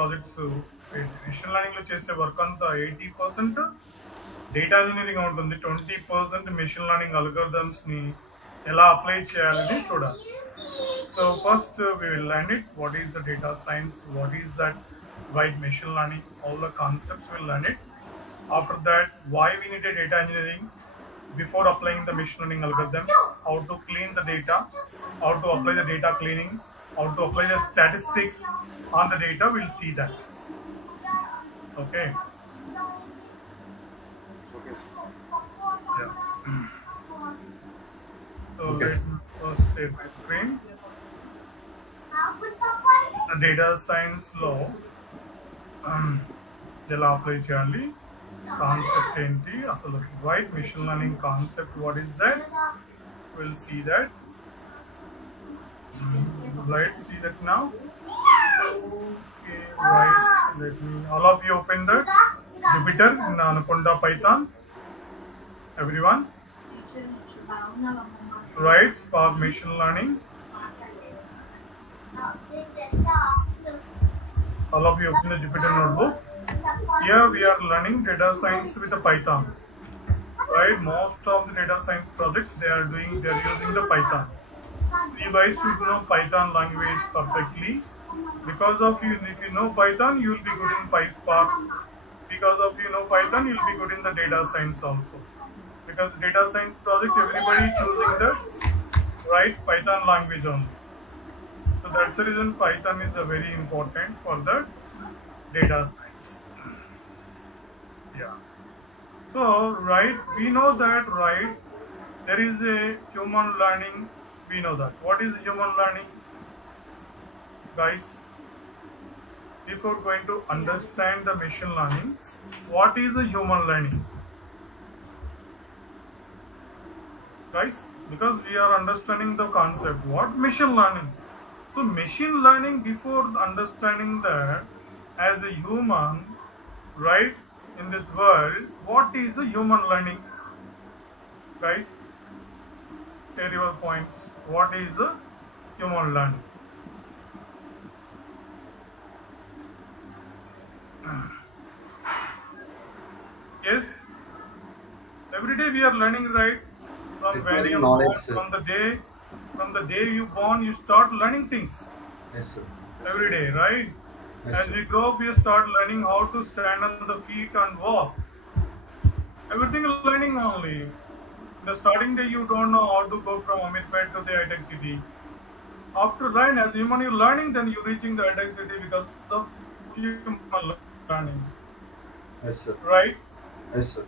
Projects machine learning లో చేసే work అంతా 80% డేటా ఇంజనీరింగ్ ఉంటుంది, 20% మిషన్ లెర్నింగ్ అల్గోరిథమ్స్ ని ఎలా అప్లై చేయాలని చూడాలి. So first we will learn it, what is the data science, what is that right machine learning, all the concepts we'll learn it. After that, why we need a data engineering before applying the machine learning algorithms, how to clean the data, how to apply the data cleaning, how to apply the statistics on the data, we'll see that. Okay. Okay, sir. Yeah. So Okay. let me first share my screen. The data science law ఎలా apply చేయాలి, concept ఏంటి అసలు, right machine learning concept, what is that, will see that. Let's see that now. Okay, right. Let me. All of you open that Jupyter in Anaconda Python. Everyone. Right. Spark Machine Learning. All of you open the Jupyter notebook. Here we are learning data science with the Python. Right. Most of the data science projects they are using the Python. You guys should know Python language perfectly. Because of you, if you know Python, you will be good in PySpark. Because of you know Python, you will be good in the data science also. Because data science project, everybody choosing the right Python language only. So that's the reason Python is a very important for the data science. Yeah. So right, we know that right, there is a human learning. We know that. What is human learning? Guys, before going to understand the machine learning, what is a human learning? Guys, because we are understanding the concept, what machine learning? So machine learning, before understanding that as a human, right, in this world, what is a human learning? Guys, share your points. What is a human learning? Yes, every day we are learning, right? From when Acquiring you are knowledge, born, sir. from the day you born, you start learning things Yes, sir. every day, right? Yes, As sir. we grow up, we start learning how to stand on the feet and walk. Everything is learning only. In the starting day, you don't know how to go from Amitpet to the high-tech city. After learn, as human, you're learning, then you're reaching the high-tech city because of human learning, Yes, sir. right? Yes, sir.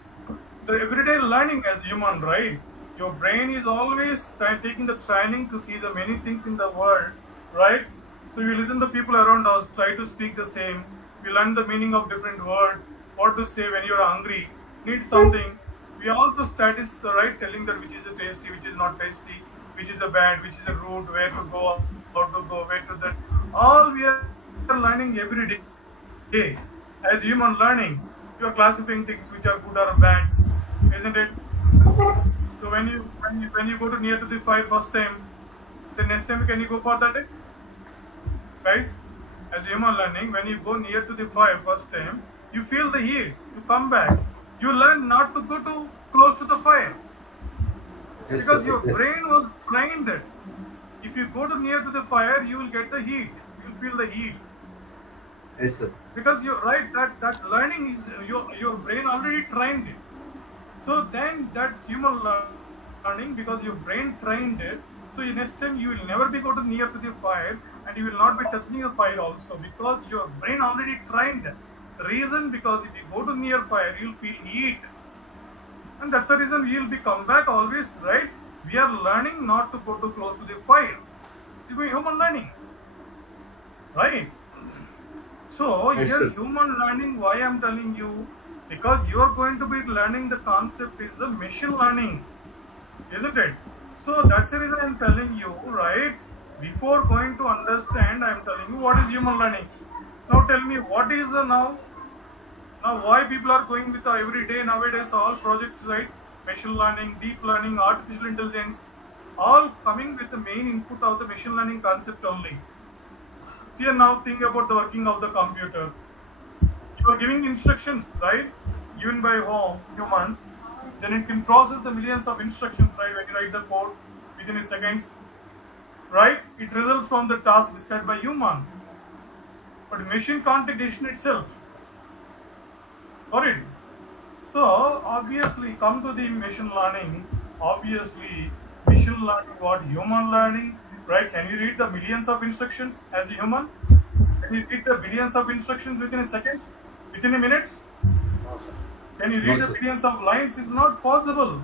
The everyday learning as human, right? Your brain is always taking the training to see the many things in the world, right? So you listen to people around us, try to speak the same. We learn the meaning of different words, what to say when you're hungry, need something. We also statistics, right? Telling that which is a tasty, which is not tasty, which is a bad, which is a route, where to go, how to go, where to that. All we are learning every day. As human learning, you are classifying things which are good or bad, isn't it? So when you go to near to the fire first time, the next time can you go for that? Guys, as human learning, when you go near to the fire first time, you feel the heat, you come back, you learn not to go too close to the fire. Yes, Because sir. your Yes. brain was trained that if you go to near to the fire, you will get the heat, you will feel the heat. Yes, sir. Because you're right, that learning is your brain already trained it. So then that's human learning, because your brain trained it. So next time you will never be go to near to the fire, and you will not be touching the fire also, because your brain already trained it. The reason, because if you go to near fire, you'll feel heat, and that's the reason we will be come back always, right? We are learning not to go too close to the fire. It's human learning, right? So Yes, here sir. human learning, why I'm telling you, because you are going to be learning the concept is the machine learning, isn't it? So that's the reason I'm telling you, right? Before going to understand, I'm telling you what is human learning. Now tell me what is the now why people are going with the every day nowadays all projects, right? Machine learning, deep learning, artificial intelligence, all coming with the main input of the machine learning concept only. Here now think about the working of the computer. You are giving instructions, right? Given by humans, then it can process the millions of instructions, right? When you write the code within a seconds, right? It results from the task described by human. But machine can't take decision itself. Got it? So obviously, come to the machine learning. Obviously, machine learning, what human learning, right? Can you read the millions of instructions as a human? Can you read the billions of instructions within a second, within a minute? No, sir. Can you No, read the sir. billions of lines? It's not possible.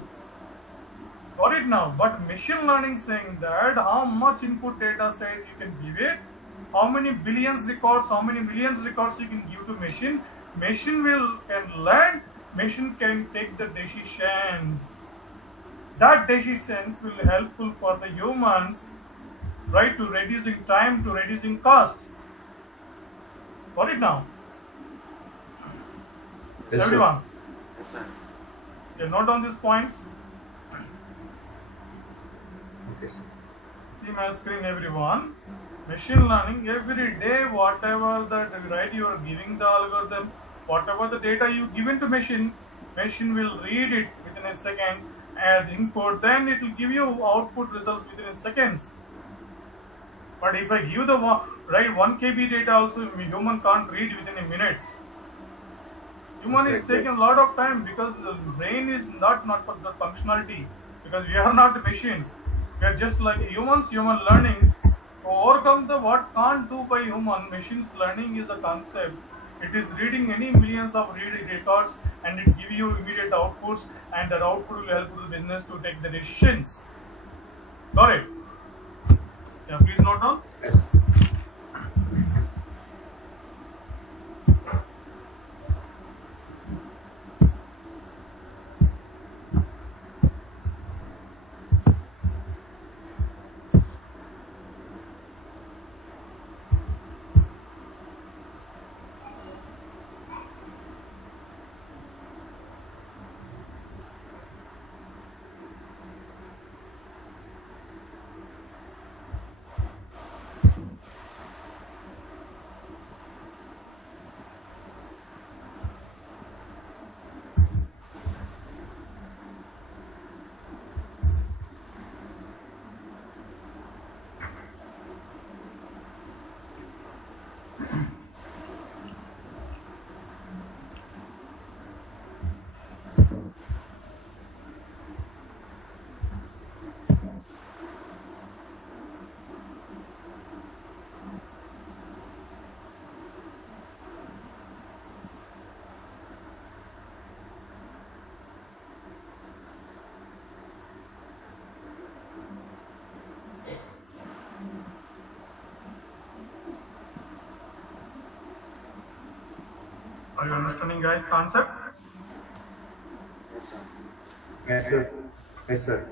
Got it now? But machine learning saying that how much input data size you can give it, how many billions records, how many millions records you can give to machine. Machine can learn. Machine can take the decisions. That decisions will be helpful for the humans, right? To reducing time, to reducing cost. Got it now? Yes, sir. Everyone, Yes, sir. you note on these points. Okay, sir. See my screen, everyone. Machine learning, every day, whatever the right you are giving the algorithm, whatever the data you give into machine, machine will read it within a second as input, then it will give you output results within a seconds. But if I give the 1 KB data also, human can't read within a minutes. Human is Exactly. taking a lot of time because the brain is not for the functionality, because we are not machines. We are just like humans. Human learning to overcome the what can't do by human. Machines learning is a concept. It is reading any millions of reading records and it give you immediate outputs, and that output will help the business to take the decisions. Got it? Yeah, please note down. Yes. Are you understanding, guys, concept? Yes, sir. Yes, sir. Yes, sir.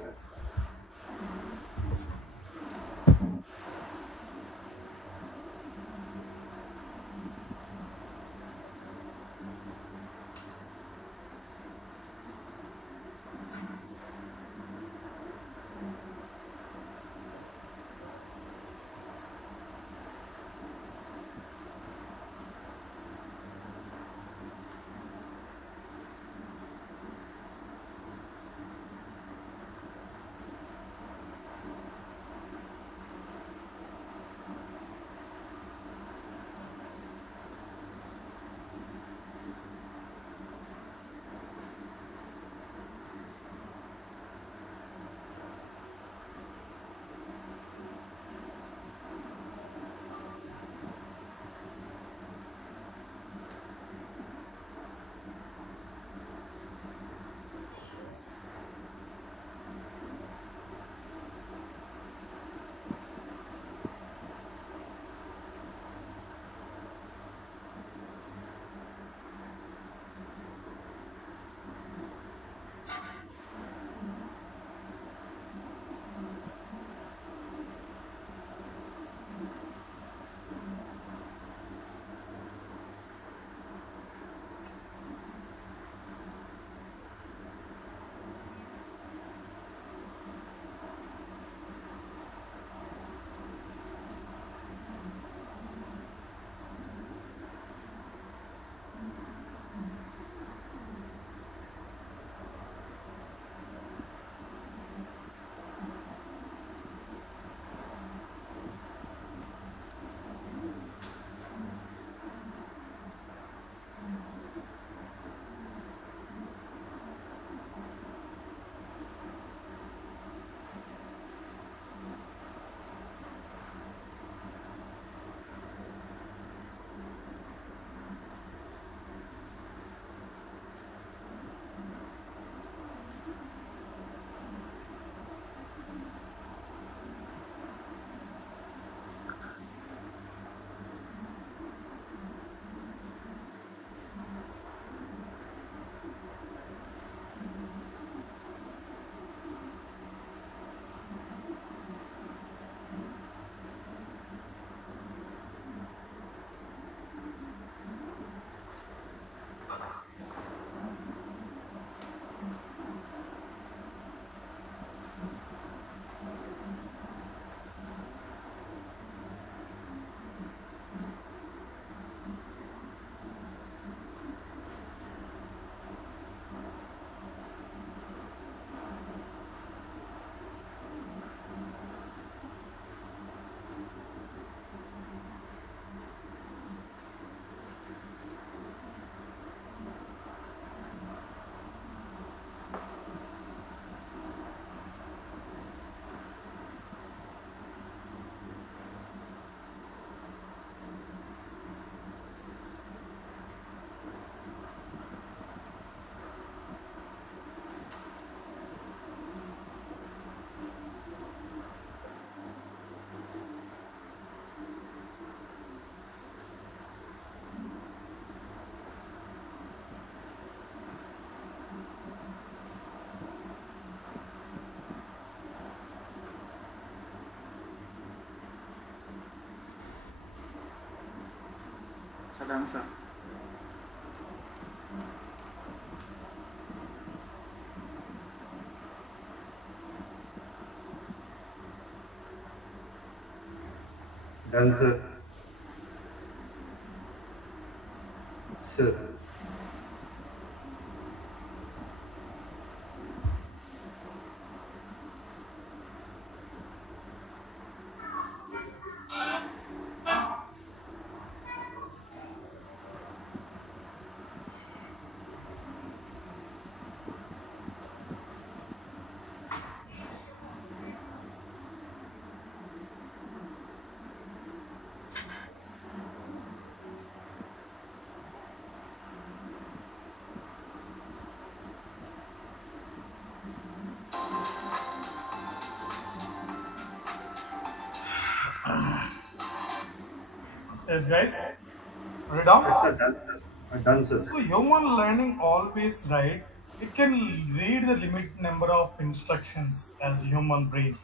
Done, sir. Done, sir. Sir. Yes, guys. Read down. Yes, sir. Done, sir. Done, sir. So human learning always, right? It can read the limit number of instructions as human brain.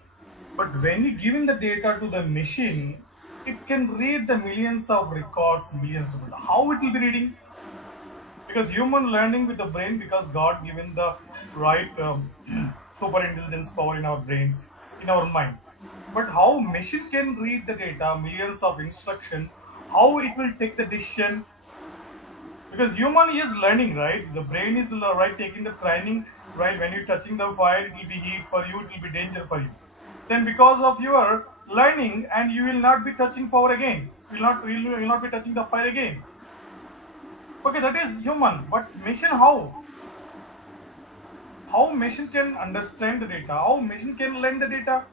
But when you giving the data to the machine, it can read the millions of records, millions of how it will be reading. Because human learning with the brain, because God given the right super intelligence power in our brains, in our mind. But how machine can read the data, millions of instructions, how it will take the decision. Because human is learning, right? The brain is right taking the training, right? When you're touching the fire, it will be heat for you, it will be danger for you. Then because of your learning, and you will not be touching power again. You will not be touching the fire again. Okay, that is human, but machine how? How machine can understand the data? How machine can learn the data?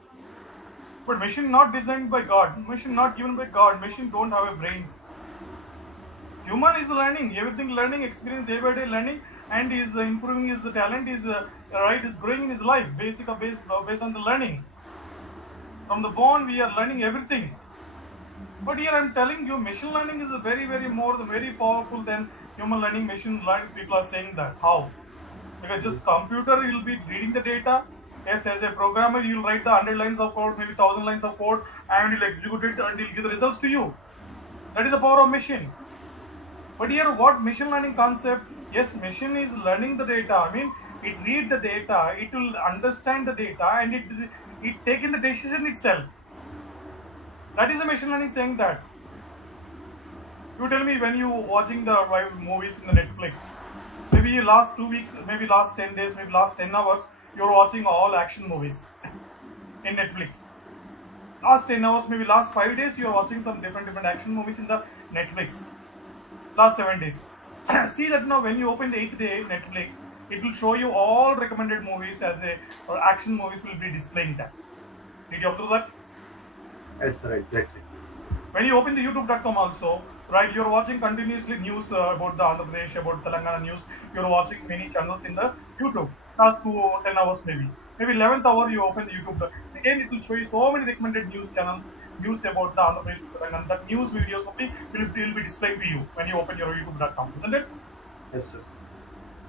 But machine not designed by God. Machine not given by God. Machine don't have a brains. Human is learning, everything learning, experience day by day learning, and is improving his talent, is growing in his life, based on the learning. From the born, we are learning everything. But here I am telling you, machine learning is very powerful than human learning. Machine learning, people are saying that. How? Because just computer will be reading the data. Yes, as a programmer, you'll write the 100 lines of code, maybe 1000 lines of code, and you'll execute it and you'll give the results to you. That is the power of machine. But here, what machine learning concept? Yes, machine is learning the data. I mean, it read the data, it will understand the data, and it take in the decision itself. That is the machine learning saying that. You tell me, when you watching the movies in the Netflix, maybe last 2 weeks, maybe last 10 days, maybe last 10 hours, you're watching all action movies in Netflix. Last 10 hours, maybe last 5 days, you're watching some different action movies in the Netflix. Last 7 days. See that now when you open the 8th day Netflix, it will show you all recommended movies or action movies will be displaying that. Did you observe that? Yes, sir. Exactly. When you open the YouTube.com also, right, you're watching continuously news about the Andhra Pradesh, about Telangana news. You're watching many channels in the YouTube. Last 10 hours maybe. Maybe 11th hour you open the YouTube. Again, it will show you so many recommended news channels, news about the Andhra Pradesh, Telangana. That news videos will be displayed to you when you open your YouTube.com, isn't it? Yes, sir.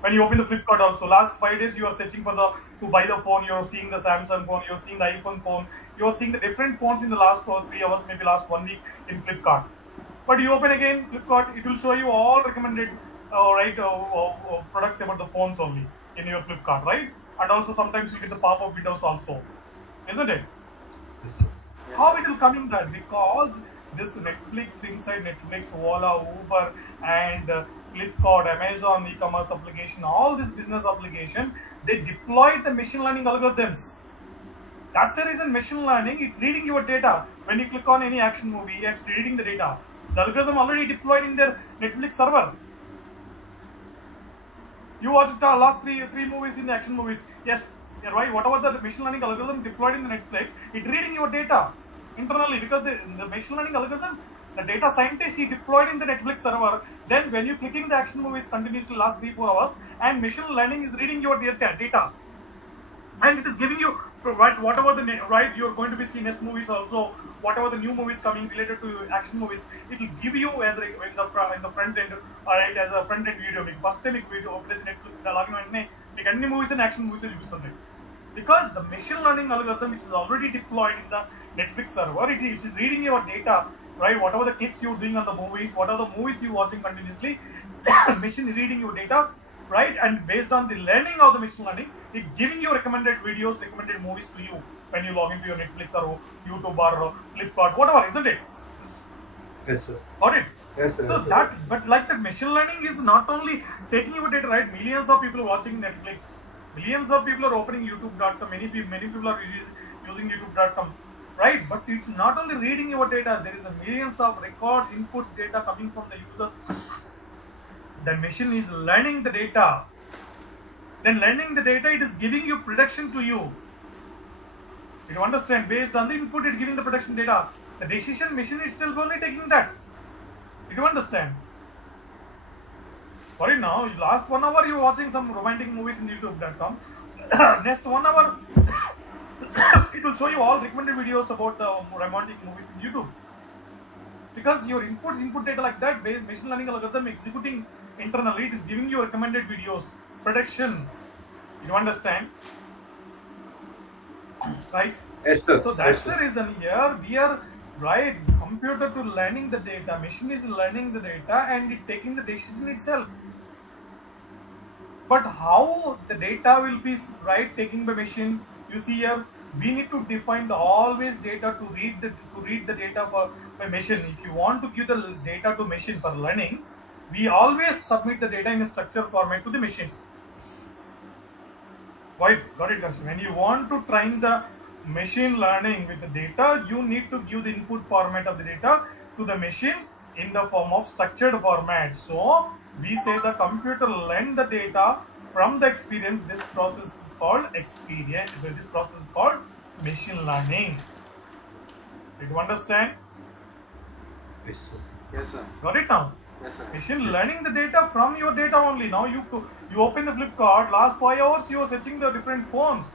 When you open the Flipkart also, last 5 days you are searching to buy the phone, you're seeing the Samsung phone, you're seeing the iPhone phone, you're seeing the different phones in the last 3 hours, maybe last 1 week in Flipkart. But you open again Flipkart, it will show you all recommended products about the phones only in your Flipkart, right? And also sometimes you get the pop-up windows also, isn't it? Yes, sir. Yes, How sir. it will come in that? Because this Netflix, inside Netflix, Ola, Uber, and Flipkart, Amazon, e-commerce application, all this business application, they deployed the machine learning algorithms. That's the reason machine learning, it's reading your data. When you click on any action movie, it's reading the data. The algorithm already deployed in their Netflix server. You watched the last three movies in the action movies. Yes, you're right. Whatever the machine learning algorithm deployed in the Netflix, it's reading your data internally, because the machine learning algorithm, the data scientist, he deployed in the Netflix server. Then when you clicking the action movies continuously last 3-4 hours, and machine learning is reading your data, and it is giving you whatever you're going to be seeing next movies also, whatever the new movies coming related to action movies, it will give you as in the front end, alright, as a front end video. First time video open Netflix, like any movies and action movies will because the machine learning algorithm which is already deployed in the Netflix server, it is reading your data right? Whatever the clicks you're doing on the movies, what are the movies you're watching continuously, machine reading your data, right? And based on the learning of the machine learning, it's giving you recommended videos, recommended movies to you when you log into your Netflix or YouTube or Flipkart, whatever, isn't it? Yes, sir. Got it? Yes, sir. So Yes, sir. that, but like the machine learning is not only taking your data, right? Millions of people watching Netflix, millions of people are opening YouTube.com, many people are using YouTube.com, right? But it's not only reading your data, there is a millions of records, inputs, data coming from the users. The machine is learning the data. Then learning the data, it is giving you prediction to you. You understand? Based on the input, it's giving the prediction data. The decision machine is still only taking that. You understand? For it now, last 1 hour you are watching some romantic movies in YouTube.com. Next 1 hour, it will show you all recommended videos about romantic movies in YouTube. Because your input data like that, based machine learning algorithm executing internally, it is giving you recommended videos, prediction. You understand? Right? Yes, sir. So that's Yes, the sir. reason here we are right. Computer to learning the data, machine is learning the data and it taking the decision itself. But how the data will be right taking by machine? You see here, we need to define the always data to read the data by machine. If you want to give the data to machine for learning, we always submit the data in a structured format to the machine. Got it, guys? When you want to train the machine learning with the data, you need to give the input format of the data to the machine in the form of structured format. So we say the computer learn the data from the experience. This process is called experience. This process is called machine learning. Did you understand? Yes, sir. Yes, sir. Got it now? Yes, sir. Machine learning the data from your data only. Now you open the Flipkart. Last 5 hours you are searching the different phones.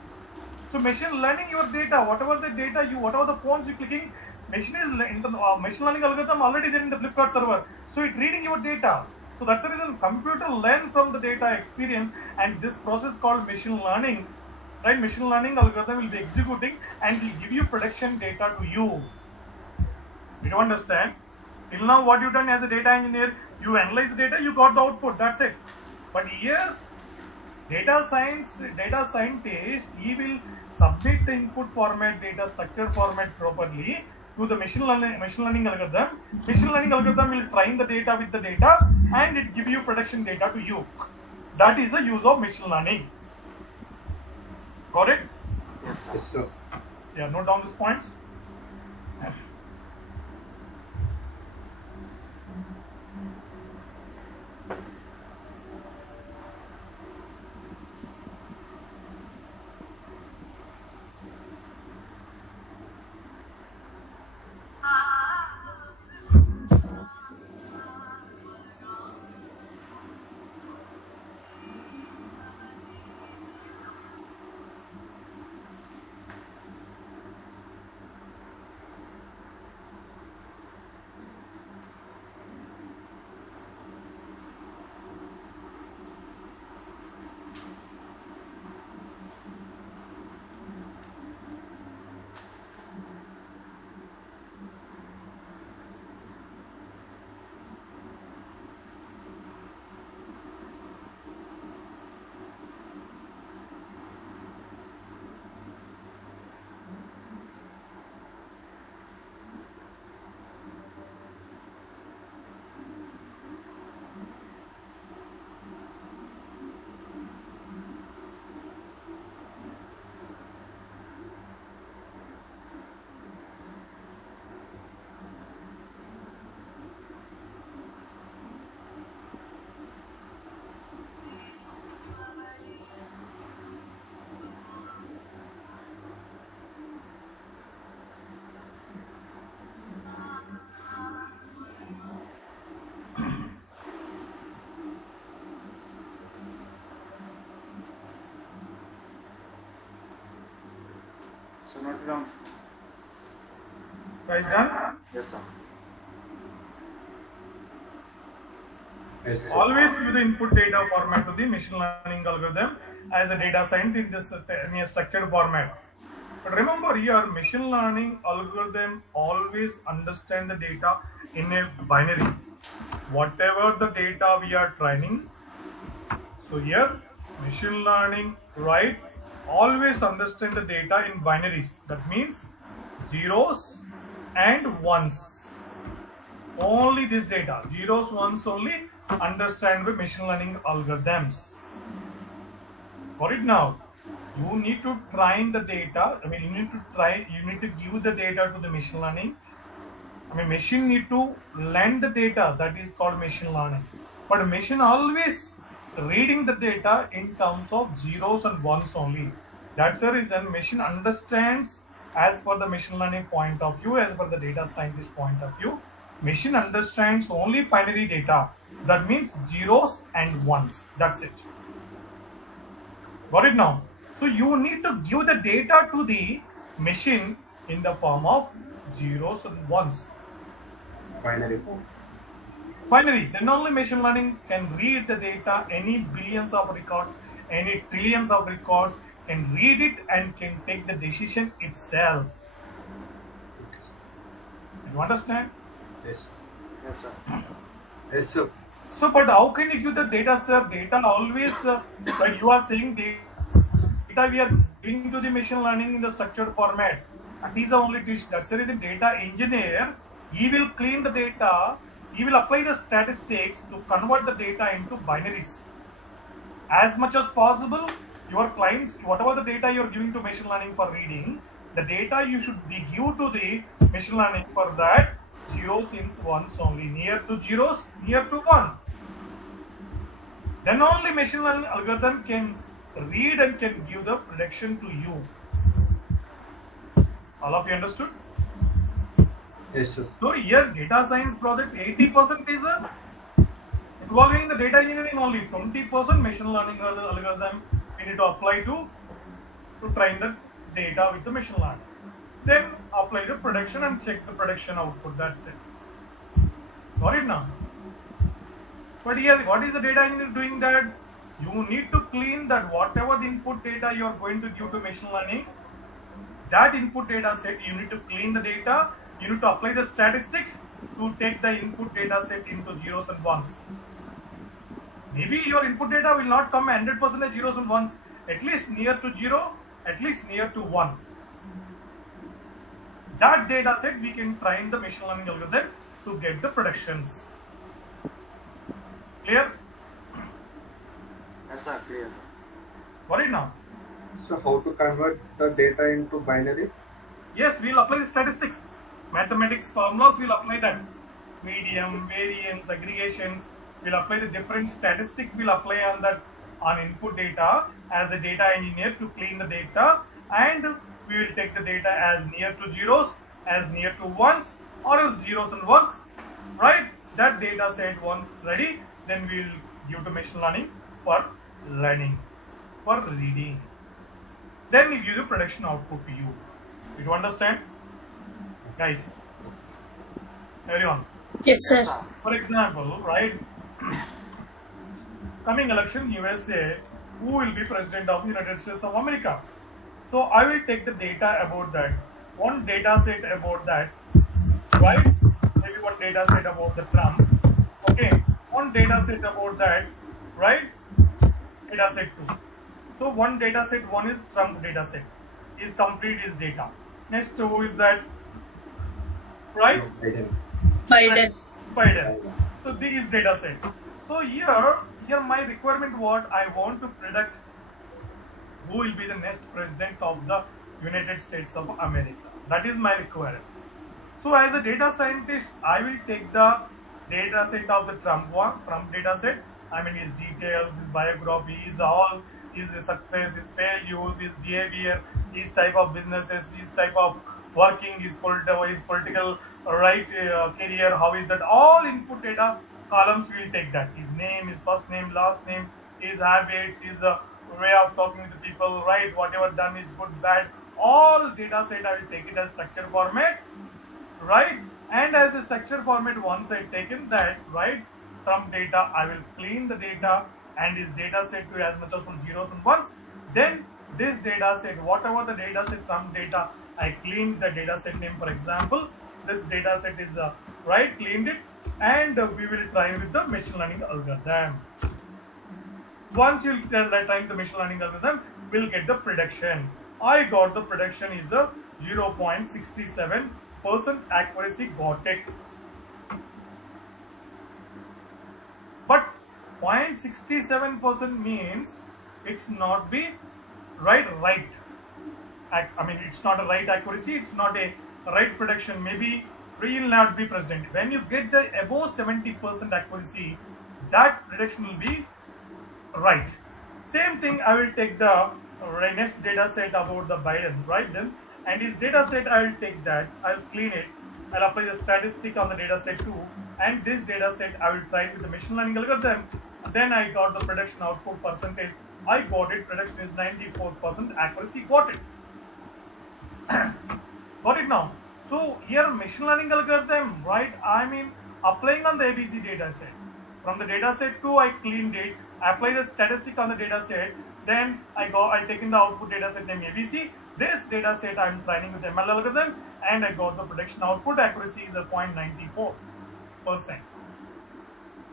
So machine learning your data, whatever the phones you clicking, machine learning algorithm already there in the Flipkart server. So it reading your data. So that's the reason computer learn from the data experience, and this process called machine learning. Right? Machine learning algorithm will be executing and will give you prediction data to you. You don't understand? Till now what you done as a data engineer, you analyze the data, you got the output, that's it. But here data scientist, he will submit the input format data structure format properly to the machine learning algorithm. Machine learning algorithm will train the data with the data and it give you prediction data to you. That is the use of machine learning. Got it? Yes, sir. Yes, sir. Yeah, note down these points. So note it down. Guys done? Yes, sir. Yes, sir. Always give the input data format to the machine learning algorithm as a data scientist in this in a structured format. But remember here, machine learning algorithm always understand the data in a binary. Whatever the data we are training, so here machine learning, right, always understand the data in binaries. That means zeros and ones. Only this data, zeros, ones only understand by machine learning algorithms. Got it now? You need to train the data. I mean, you need to give the data to the machine learning. I mean, machine need to learn the data. That is called machine learning. But machine always reading the data in terms of zeros and ones only. That's the reason machine understands as per the machine learning point of view, as per the data scientist point of view. Machine understands only binary data. That means zeros and ones. That's it. Got it now? So you need to give the data to the machine in the form of zeros and ones. Binary form. Binary. Then only machine learning can read the data, any billions of records, any trillions of records, can read it and can take the decision itself. You understand? Yes. Yes, sir. Yes, sir. So, but how can you give the data, sir? Data always, like you are saying, data we are giving to the machine learning in the structured format. That is the only dish. That's the reason data engineer, he will clean the data, he will apply the statistics to convert the data into binaries. As much as possible, your clients, whatever the data you are giving to machine learning for reading, the data you should be give to the machine learning for that zeros and ones only, near to zeros, near to one. Then only machine learning algorithm can read and can give the prediction to you. All of you understood? Yes, sir. So here data science projects 80% is involving the data engineering only. 20% machine learning algorithm we need to apply to train the data with the machine learning. Then apply the prediction and check the prediction output. That's it. Got it now? But here, what is the data engineer doing that? You need to clean that whatever the input data you are going to give to machine learning, that input data set, you need to clean the data, you need to apply the statistics to take the input data set into zeros and ones. Maybe your input data will not come 100% zeros and ones, at least near to zero, at least near to one. That data set we can train the machine learning algorithm to get the predictions. Clear? Yes, sir. Clear, sir. Got it now? So how to convert the data into binary? Yes, we'll apply the statistics. Mathematics formulas, we'll apply that. Medium, variance, aggregations, we'll apply the different statistics, we'll apply on that on input data as a data engineer to clean the data, and we will take the data as near to zeros, as near to ones, or as zeros and ones, right? That data set once ready, then we will give to machine learning for learning, for reading. Then we give the prediction output to you. You understand? Guys, everyone. Yes, sir. For example, right, coming election USA, who will be president of the United States of America? So I will take the data about that, one data set about that, right? Maybe one data set about the Trump, okay? One data set about that, right? Data set 2. So one data set, one is Trump data set, is complete is data. Next, who is that? Right? Biden. Biden. So this is data set. So here my requirement what I want to predict who will be the next president of the United States of America. That is my requirement. So as a data scientist, I will take the data set of the Trump data set. I mean his details, his biography, his success, his failures, his behavior, his type of businesses, his type of working, his political career, how is that, all input data columns we will take that. His name, his first name, last name, his habits, his way of talking to people, right, whatever done is good, bad, all data set I will take it as structure format, right, and as a structure format once I taken that, right, from data I will clean the data and his data set to as much as from zeros and ones, then this data set, whatever the data set from data, I cleaned the data set name, for example, this data set is right, cleaned it, and we will try with the machine learning algorithm. Once you try the machine learning algorithm, we'll get the prediction. I got the prediction is the 0.67% accuracy, got it. But 0.67% means it's not be right. I mean, it's not a right accuracy, it's not a right prediction. Maybe will not be present. When you get the above 70% accuracy, that prediction will be right. Same thing, I will take the next data set about the Biden, right? Then, and his data set, I will take that, I'll clean it, I'll apply the statistic on the data set too, and this data set I will try with the machine learning algorithm. Then I got the prediction output percentage. I got it, prediction is 94% accuracy, got it. Got it now. So here machine learning algorithm, right? I mean applying on the ABC data set. From the data set 2, I cleaned it, I apply the statistic on the data set, then I taken the output data set name ABC. This data set I am training with ML algorithm, and I got the prediction output accuracy is a 0.94%.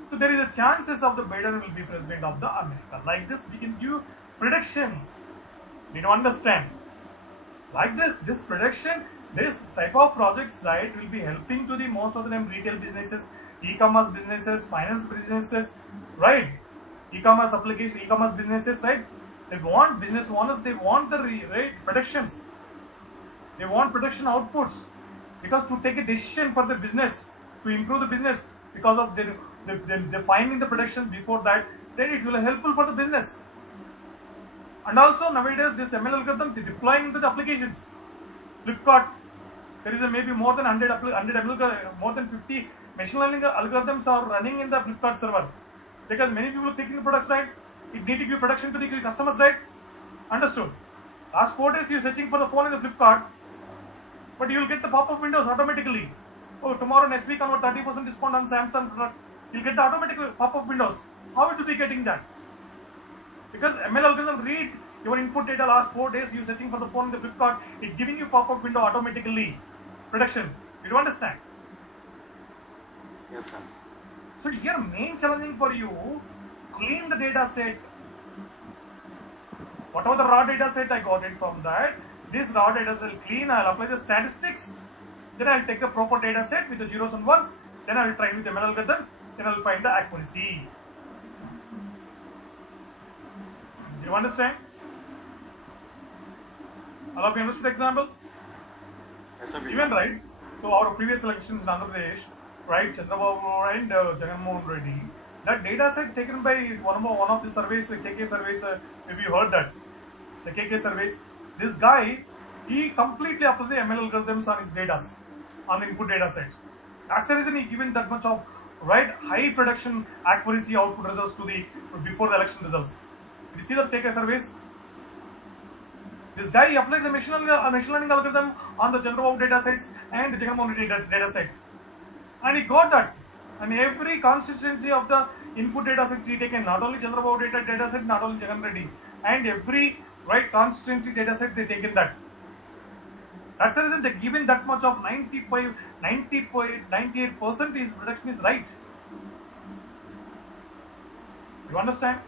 So there is a chances of the Biden will be president of the America. Like this, we can give prediction. Did you understand? Like this prediction, this type of projects, right, will be helping to the most of them retail businesses, e-commerce businesses, finance businesses, right? E-commerce application, e-commerce businesses, right? They want business owners, they want the right predictions. They want prediction outputs, because to take a decision for the business, to improve the business, because of the finding the prediction before that, then it will be helpful for the business. And also nowadays this ML algorithm, they deploying into the applications. Flipkart, there is maybe more than 100 more than 50 machine learning algorithms are running in the Flipkart server, because many people are taking the products, right? It need to give production to the customers, right? Understood. Last 4 days you are searching for the phone in the Flipkart, but you will get the pop-up windows automatically. Oh, tomorrow, next week, on 30% discount on Samsung product, you'll get the automatic pop-up windows. How will you be getting that? Because ML algorithm read your input data last 4 days, you searching for the phone in the Flipkart, it's giving you pop-up window automatically. Prediction. You do understand? Yes, sir. So here main challenging for you, clean the data set. Whatever the raw data set, I got it from that. This raw data set clean, I'll apply the statistics. Then I'll take the proper data set with the zeros and ones. Then I will try with the ML algorithms. Then I will find the accuracy. Do you understand? All of you understood the example? Yes, sir. Even right. So our previous elections in Andhra Pradesh, right, Chandrababu and Jagannath Reddy, that data set taken by one of the surveys, the KK surveys, maybe you heard that, the KK surveys, this guy, he completely applies the ML algorithms on his data, on the input data set. That's the reason he given that much of right high prediction accuracy output results to the before the election results. You see the KK surveys? This guy he applied the machine learning algorithm on the Chandrababu data sets and the Jagannath Reddy data set, and he got that. And every consistency of the input data set he taken, not only Chandrababu data set, not only Jagan Reddy, and every right consistency data set they taken that. That's the reason they given that much of 98% his prediction is right. You understand?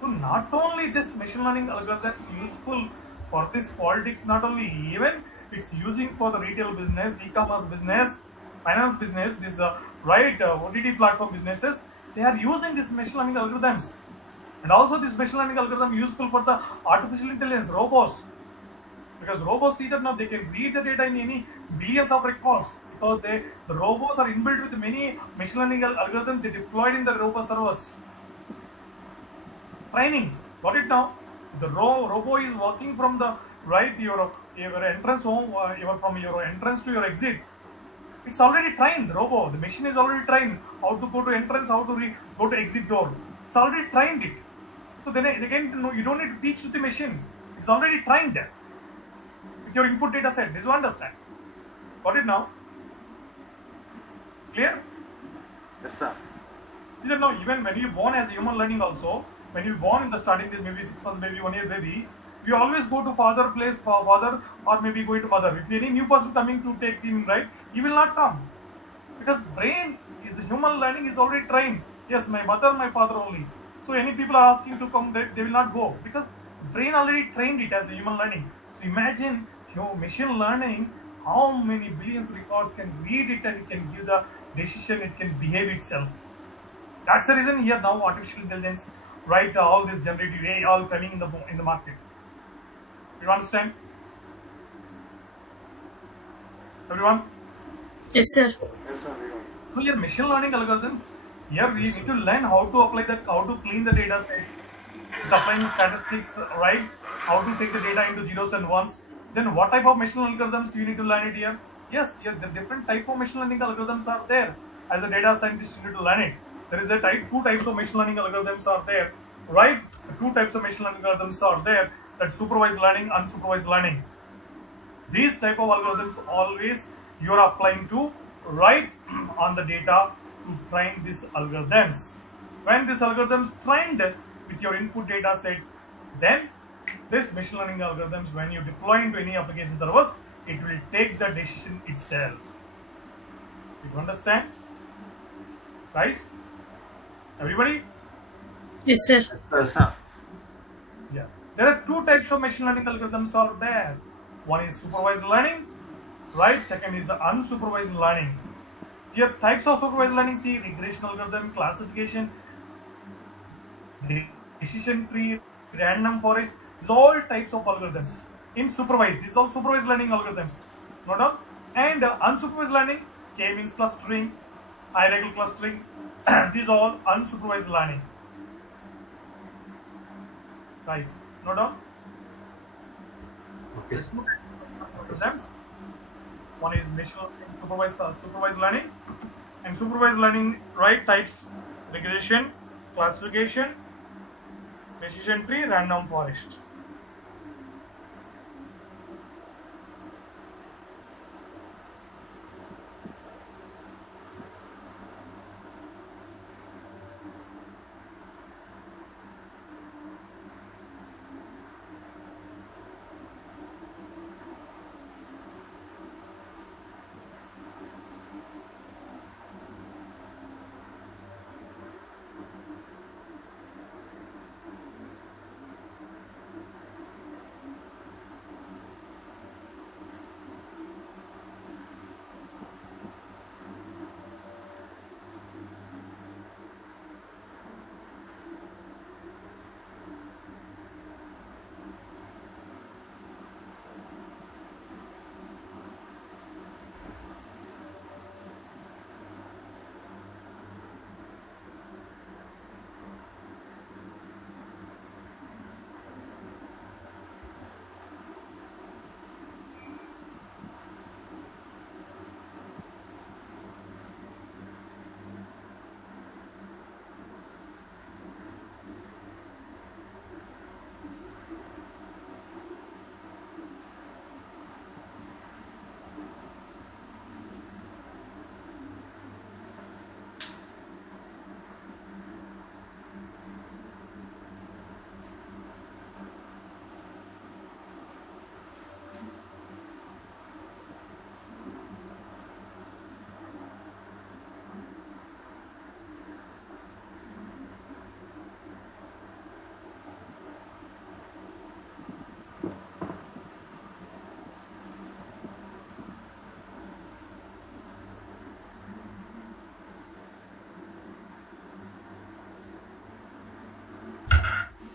So not only this machine learning algorithm is useful for this politics, not only even it's using for the retail business, e-commerce business, finance business, this OTT platform businesses, they are using this machine learning algorithms. And also this machine learning algorithm useful for the artificial intelligence, robots. Because robots see that now they can read the data in any billions of records, because the robots are inbuilt with many machine learning algorithms they deployed in the robot servers. Training, got it now? The robo is working from the right your entrance home, from your entrance to your exit. It's already trained, the robo. The machine is already trained how to go to entrance, how to go to exit door. It's already trained it. So then again, you don't need to teach to the machine. It's already trained there with your input data set. Did you understand? Got it now? Clear? Yes, sir. See that now, even when you born as human learning also, when you born in the starting, maybe 6 months baby, 1 year baby, We always go to father place for father, or maybe going to mother. If any new person coming to take him, right, he will not come, because brain, the human learning is already trained. Yes, my mother, my father only. So any people are asking to come, they will not go, because brain already trained it as a human learning. So imagine your machine learning, how many billions records can read it, and it can give the decision, it can behave itself. That's the reason here now artificial intelligence, right? All this generative AI all coming in the market. You understand? Everyone? Yes, sir. Yes, sir, we got it. So here machine learning algorithms, here we need to learn how to apply that, how to clean the data sets, applying statistics, right? How to take the data into zeros and ones. Then what type of machine algorithms you need to learn it here? Yes, here the different type of machine learning algorithms are there. As a data scientist, you need to learn it. There is two types of machine learning algorithms are there, right? Two types of machine learning algorithms are there. That supervised learning, unsupervised learning. These type of algorithms always you are applying to, right, on the data to train these algorithms. When these algorithms trained with your input data set, then this machine learning algorithms, when you deploy into any application servers, it will take the decision itself. You understand, guys? Everybody? Yes, sir. Yes, sir. Yeah. There are two types of machine learning algorithms are there. One is supervised learning, right? Second is the unsupervised learning. Here types of supervised learning, see regression algorithm, classification, decision tree, random forest. These all types of algorithms. In supervised, these are supervised learning algorithms. Note down. And unsupervised learning, k-means clustering, hierarchical clustering. These are all unsupervised learning. Guys, note down. Okay. Algorithms. One is machine learning, supervised learning, and supervised learning, right, types: regression, classification, decision tree, random forest.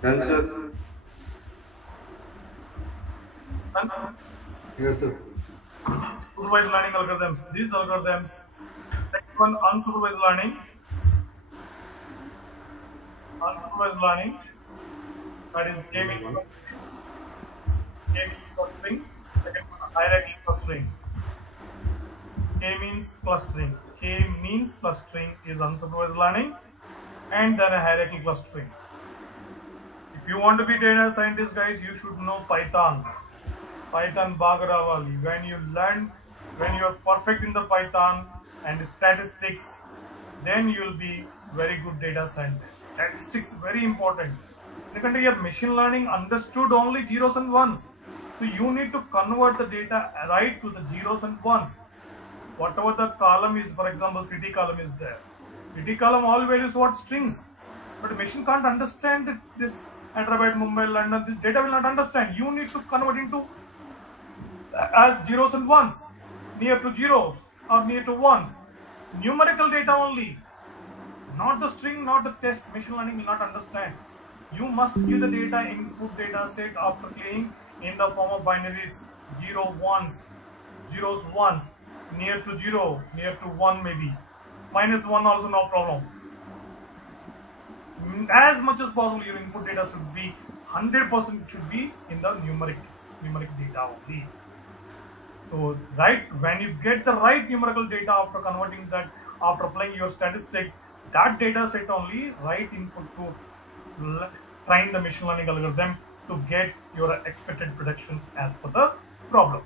Then, sir. Yes, sir. Supervised learning algorithms. These algorithms, next one, unsupervised learning. Unsupervised learning, that is k-means clustering. Second one, hierarchical clustering. K-means clustering. K-means clustering is unsupervised learning, and then a hierarchical clustering. If you want to be data scientist, guys, you should know Python. Python Bagaravali. When you are perfect in the Python and statistics, then you will be very good data scientist. Statistics is very important. Because your machine learning understood only zeros and ones. So you need to convert the data right to the zeros and ones. Whatever the column is, for example, city column is there. City column all values what strings. But the machine can't understand this Hyderabad, Mumbai, London. This data will not understand. You need to convert into as zeros and ones, near to zeros or near to ones. Numerical data only, not the string, not the text. Machine learning will not understand. You must give the data input data set after playing in the form of binaries, 0 ones, zeros ones, near to 0, near to 1 maybe, -1 also no problem. As much as possible your input data should be 100% should be in the numeric data only. So right, when you get the right numerical data after converting that, after applying your statistic, that data set only right input to train the machine learning algorithm to get your expected predictions as per the problem.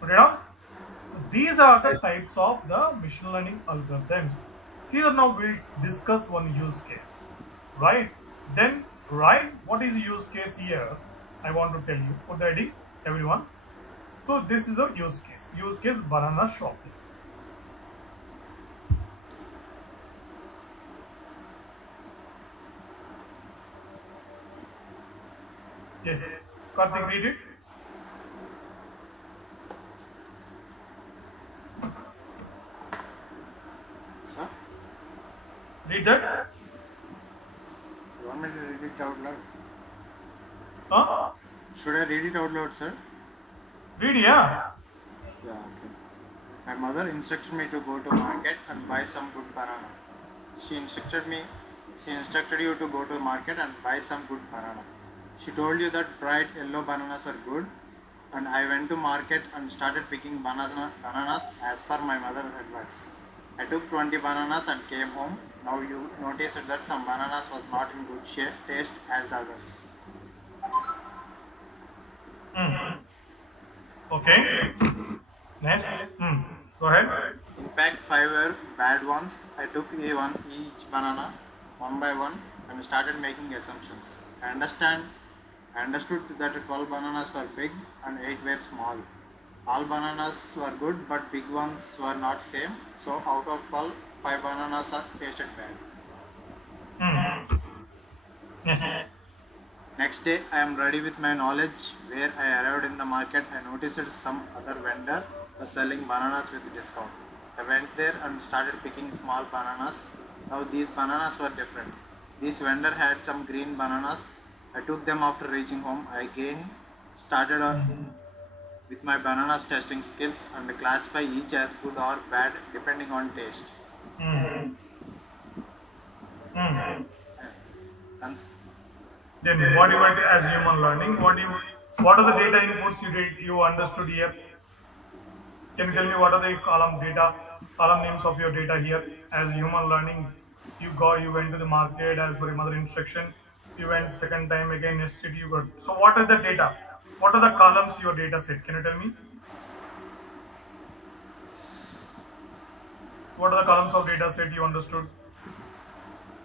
Put it on. These are the types of the machine learning algorithms. See that now we'll discuss one use case, right? Then, right, what is the use case here? I want to tell you. Put ready, everyone. So this is a use case. Use case banana shopping. Yes, Karthik, read it. Sir? Read that. You want me to read it out loud? Huh? Should I read it out loud, sir? Read, yeah. Yeah, okay. My mother instructed me to go to market and buy some good banana. She instructed you to go to market and buy some good banana. She told you that bright yellow bananas are good, and I went to market and started picking bananas as per my mother's advice. I took 20 bananas and came home. Now you noticed that some bananas was not in good taste as the others. Okay. Next. Go ahead. In fact, 5 were bad ones. I took each banana one by one and started making assumptions. I understood that 12 bananas were big and 8 were small. All bananas were good, but big ones were not same. So out of 12, 5 bananas are tasted bad. Yes. Next day, I am ready with my knowledge. Where I arrived in the market, I noticed some other vendor was selling bananas with discount. I went there and started picking small bananas. Now these bananas were different. This vendor had some green bananas. I took them after reaching home. I again started with my bananas testing skills and classify each as good or bad depending on taste. Then what you went as human learning? What are the data inputs you understood here? Can you tell me what are the column names of your data here as human learning? You went to the market as per your mother instruction. You went second time again next city you got. So what are the data? What are the columns your data set? Can you tell me? What are the columns of data set you understood?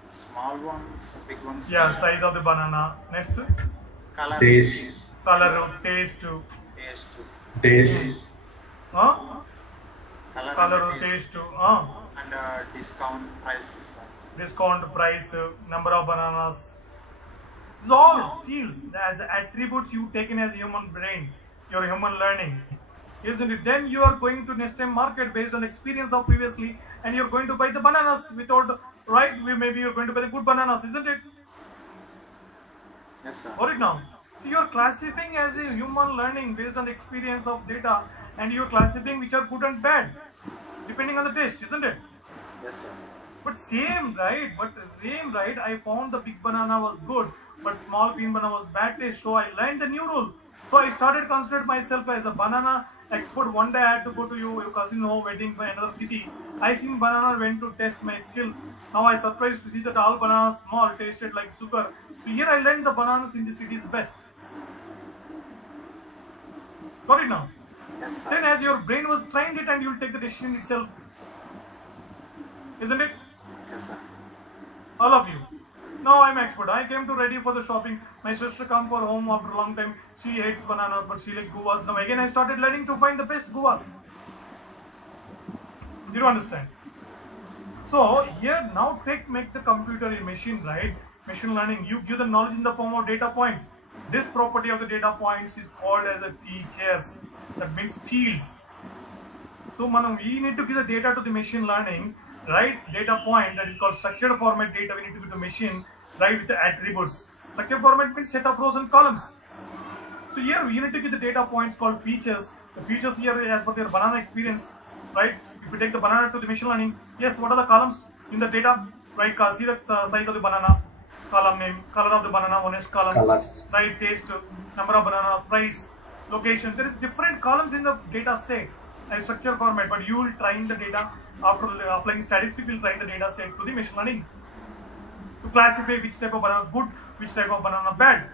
Small ones, big ones. Yeah, size of the banana. Next. Color. Taste. Color, taste. Taste. Huh? Color, taste. and price discount. Discount, price, number of bananas. These all skills as attributes you taken as human brain, your human learning. Isn't it? Then you are going to next time market based on experience of previously, and you're going to buy the bananas without, right? Maybe you're going to buy the good bananas, isn't it? Yes, sir. Got it now. So you're classifying as a human learning based on the experience of data, and you're classifying which are good and bad, depending on the taste, isn't it? Yes, sir. But same, right? I found the big banana was good, but small green banana was bad taste. So I learned the new rule. So I started considering myself as a banana expert. One day I had to go to your cousin home wedding by another city. I seen banana, went to test my skills. Now I surprised to see that all bananas small tasted like sugar. So here I learned the bananas in the city is best. Got it now? Yes, sir. Then as your brain was trained it and you'll take the decision itself. Isn't it? Yes, sir. All of you. Now I'm expert. I came to ready for the shopping. My sister come for home after a long time. She hates bananas, but she like guavas. Now again I started learning to find the best guavas. You don't understand? So here now make the computer a machine, right? Machine learning. You give the knowledge in the form of data points. This property of the data points is called as a features. That means fields. So we need to give the data to the machine learning, right? Data point that is called structured format data. We need to give the machine, right, with the attributes. Structured format means set of rows and columns. So here we need to give the data points called features. The features here as per their banana experience, right? If we take the banana to the machine learning, yes, what are the columns in the data? Right, see the size of the banana, column name, color of the banana, honest column, Colors. right, taste, number of bananas, price, location. There is different columns in the data set as structure format, but you will train the data after applying statistics. You will train the data set to the machine learning to classify which type of banana is good, which type of banana bad,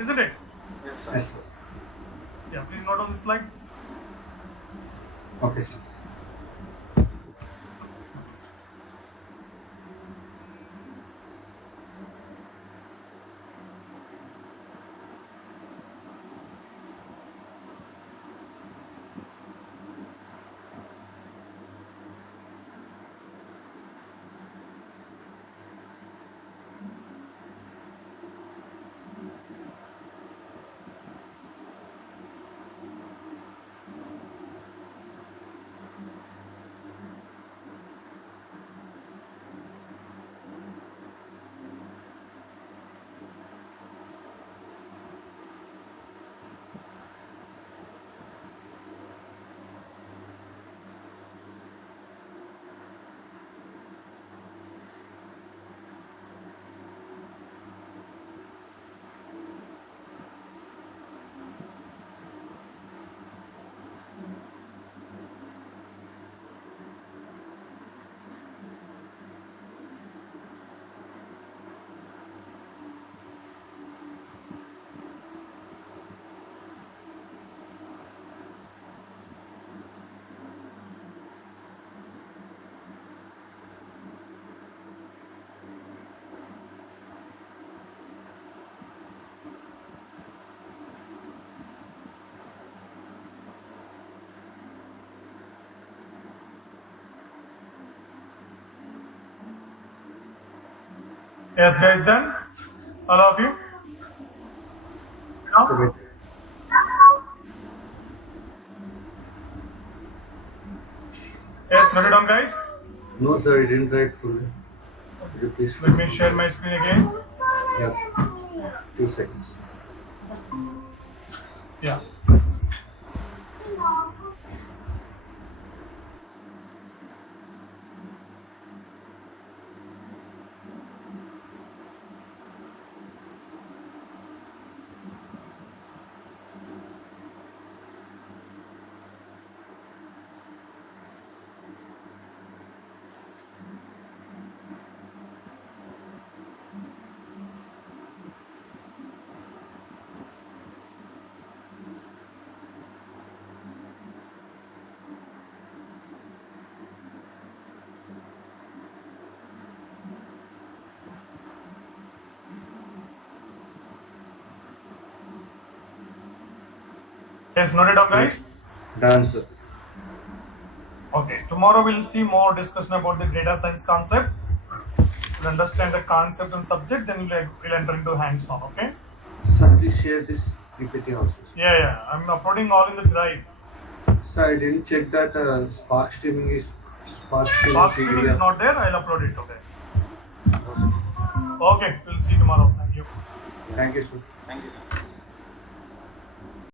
isn't it? Yes, sir. Yes, sir. Yeah, please note on this slide. Okay, sir. Yes, guys, done? All of you? Now? So wait. Yes, note it down, guys. No, sir, I didn't write fully. Could you please? Let me share my screen again. Yes. 2 seconds. Yeah. Yes, noted down, guys. Done, sir. Okay, tomorrow we'll see more discussion about the data science concept. We'll understand the concept and subject, then we'll enter into hands-on, okay? Sir, please share this PPT also. Sir. Yeah, I'm uploading all in the drive. Sir, I didn't check that Spark streaming is Box streaming is not there, I'll upload it, okay? Okay, we'll see you tomorrow. Thank you. Thank you, sir. Thank you, sir.